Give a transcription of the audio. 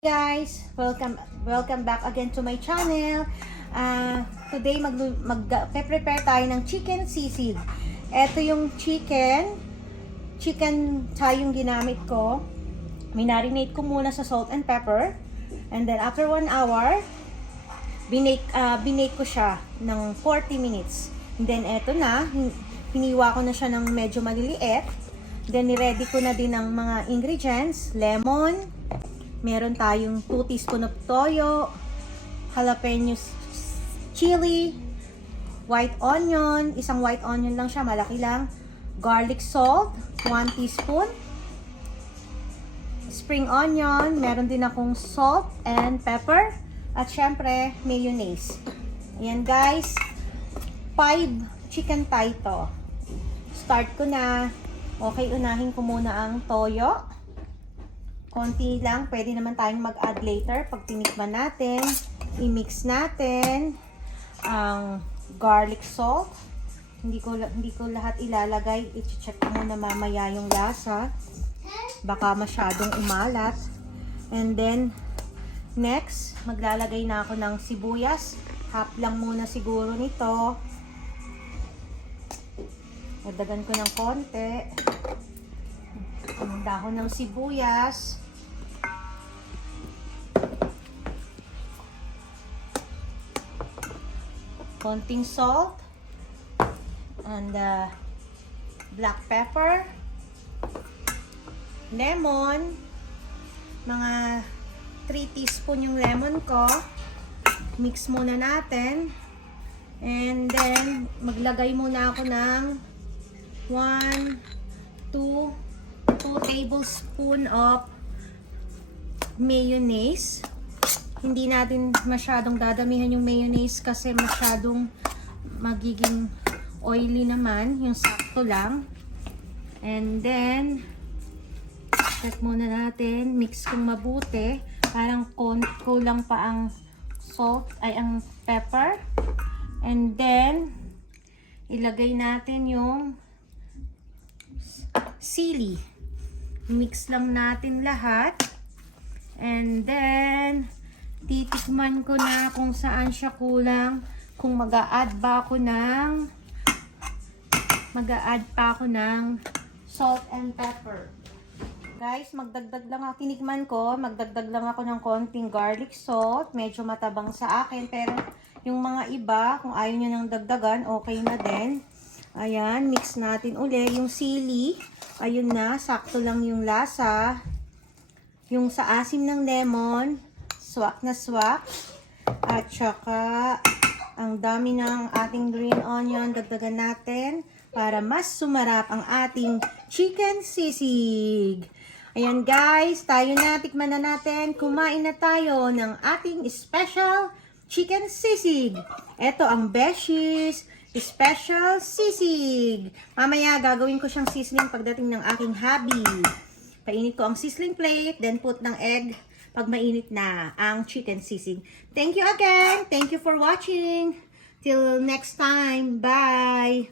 Guys, welcome back again to my channel. Today prepare tayo ng chicken sisig. Ito yung chicken thigh yung ginamit ko. Minarinate ko muna sa salt and pepper, and then after 1 hour binake ko siya ng 40 minutes. And then eto na, hiniwa ko na siya ng medyo maliliit. Then ni-ready ko na din ang mga ingredients: lemon, meron tayong 2 teaspoon of toyo, jalapeno chili, white onion, isang white onion lang siya, malaki lang, garlic salt, 1 teaspoon, spring onion, meron din akong salt and pepper, at syempre, mayonnaise. Ayan guys, 5 chicken thigh to. Start ko na. Okay, unahin ko muna ang toyo. Konti lang, pwede naman tayong mag-add later pag tinikman natin. I-mix natin ang garlic salt. Hindi ko lahat ilalagay. I-check ko muna mamaya yung lasa. Baka masyadong umalat. And then, next, maglalagay na ako ng sibuyas. Half lang muna siguro nito. Dagdagan ko ng konti. Ang dahon ng sibuyas. Konting salt. And black pepper. Lemon. Mga 3 teaspoon yung lemon ko. Mix muna natin. And then, maglagay muna ako ng 2 tablespoon of mayonnaise. Hindi natin masyadong dadamihan yung mayonnaise kasi masyadong magiging oily naman. Yung sakto lang. And then, check muna natin. Mix kong mabuti. Parang kulang pa ang salt, ay ang pepper. And then, ilagay natin yung sili. Mix lang natin lahat. And then, titikman ko na kung saan siya kulang. Kung mag-a-add pa ako ng salt and pepper. Guys, magdagdag lang ako. Tinikman ko, magdagdag lang ako ng konting garlic salt. Medyo matabang sa akin. Pero yung mga iba, kung ayaw nyo nang dagdagan, okay na din. Ayan, mix natin uli yung sili. Ayun na, sakto lang yung lasa. Yung sa asim ng lemon, swak na swak. At saka, ang dami ng ating green onion, dagdagan natin para mas sumarap ang ating chicken sisig. Ayan guys, tayo na, tikman na natin. Kumain na tayo ng ating special chicken sisig. Ito ang Beshies special sisig. Mamaya gagawin ko siyang sizzling pagdating ng aking hubby. Painit ko ang sizzling plate, then put ng egg pag mainit na ang chicken sisig. Thank you again. Thank you for watching. Till next time. Bye.